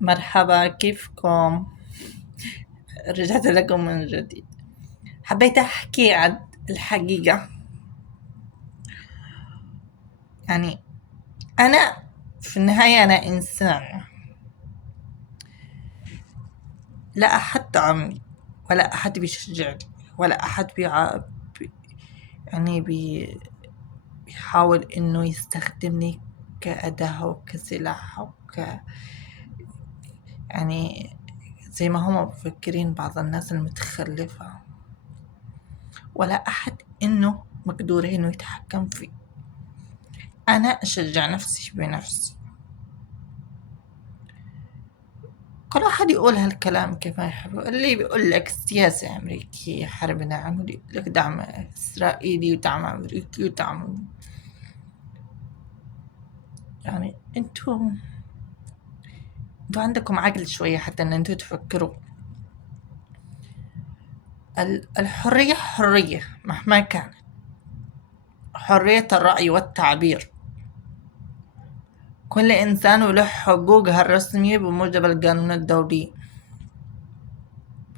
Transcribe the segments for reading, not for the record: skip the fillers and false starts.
مرحبا، كيفكم؟ رجعت لكم من جديد. حبيت أحكي عن الحقيقة. يعني أنا في النهاية أنا إنسان، لا أحد دعمني ولا أحد بيشجعني ولا أحد بي... يعني بيحاول إنه يستخدمني كأداة وكسلاح يعني زي ما هم مفكرين بعض الناس المتخلفة، ولا أحد إنه مقدور إنه يتحكم فيه. أنا أشجع نفسي بنفسي. كل واحد يقول هالكلام كيف ما يحب. اللي بيقول لك السياسة أمريكية، حرب نعم، واللي يقول لك دعم إسرائيلي ودعم أمريكي ودعم. يعني انتوا عندكم عقل شوية حتى ان انتوا تفكروا. الحرية حرية مهما كانت، حرية الرأي والتعبير. كل إنسان له حقوقها الرسمية بموجب القانون الدولي،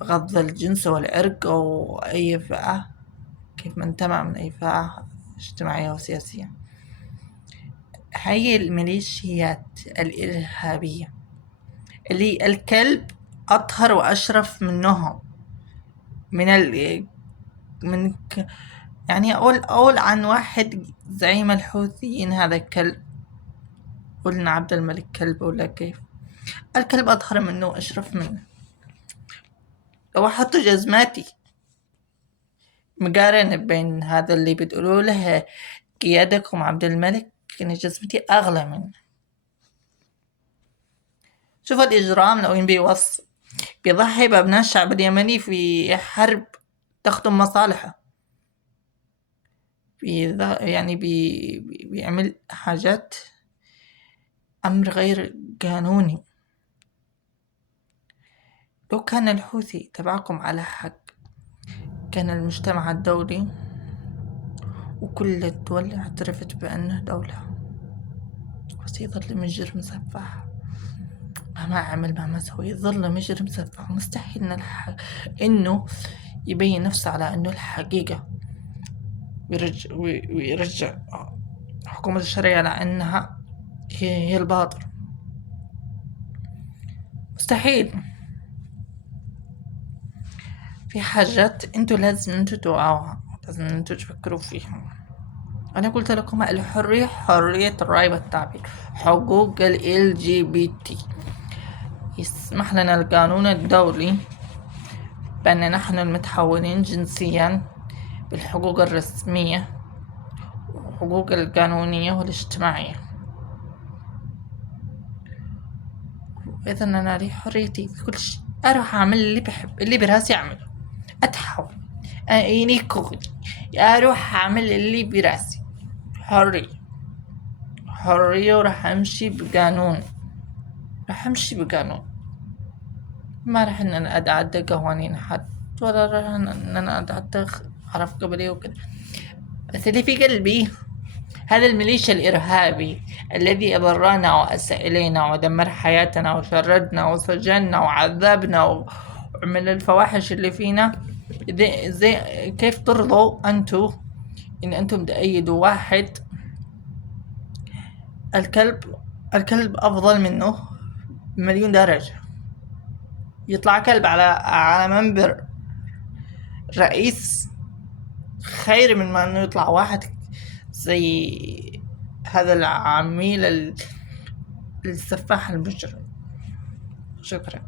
بغض الجنس والعرق أو أي فئة، كيف ما انتمى من أي فئة اجتماعية وسياسية. هاي الميليشيات الإرهابية اللي الكلب أطهر وأشرف منهم، من من يعني أقول عن واحد زعيم الحوثيين هذا كلب، قلنا عبد الملك كلب ولا كيف؟ الكلب أطهر منه وأشرف منه. لو أحط جزماتي مقارنة بين هذا اللي بتقولوا له قيادكم عبد الملك، إن جزمتي أغلى منه. شوف الإجرام لو بيوصل بيضحي بأبناء الشعب اليمني في حرب تخدم مصالحه، يعني بيعمل حاجات أمر غير قانوني. لو كان الحوثي تبعكم على حق، كان المجتمع الدولي وكل الدول اعترفت بأنه دولة، بس يظل مجرم سفاح. مهما عمل مهما سوي يظل مجرم سفاح. مستحيل إنه يبين نفسه على إنه الحقيقة، ويرجع حكومة الشرعية على إنها هي الباطل. مستحيل. في حاجات انتوا لازم انتوا توعوها، لازم انتوا تفكروا فيها. انا قلت لكم الحرية حرية الرأي والتعبير، حقوق LGBT. يسمح لنا القانون الدولي بأن نحن المتحولين جنسيا بالحقوق الرسمية والحقوق القانونية والاجتماعية. إذا أنا لي حريتي في كل شيء، أروح أعمل اللي بحب، اللي براسي أعمله. أتحول أني كوغي، أروح أعمل اللي براسي. حرية وراح أمشي بقانون، ما راح إن أنا أتعدى قوانين حد، ولا راح إن أنا أتعدى عرف قبلي وكذا. بس اللي في قلبي هذا الميليشيا الإرهابي الذي أضرنا وأساء إلينا ودمر حياتنا وشردنا وسجننا وعذبنا وعمل الفواحش اللي فينا. زي كيف ترضوا أنتوا إن أنتم تأيدوا واحد الكلب أفضل منه بمليون درجة؟ يطلع كلب على منبر رئيس خير من ما إنه يطلع واحد زي هذا العميل السفاح المجرم. شكرا.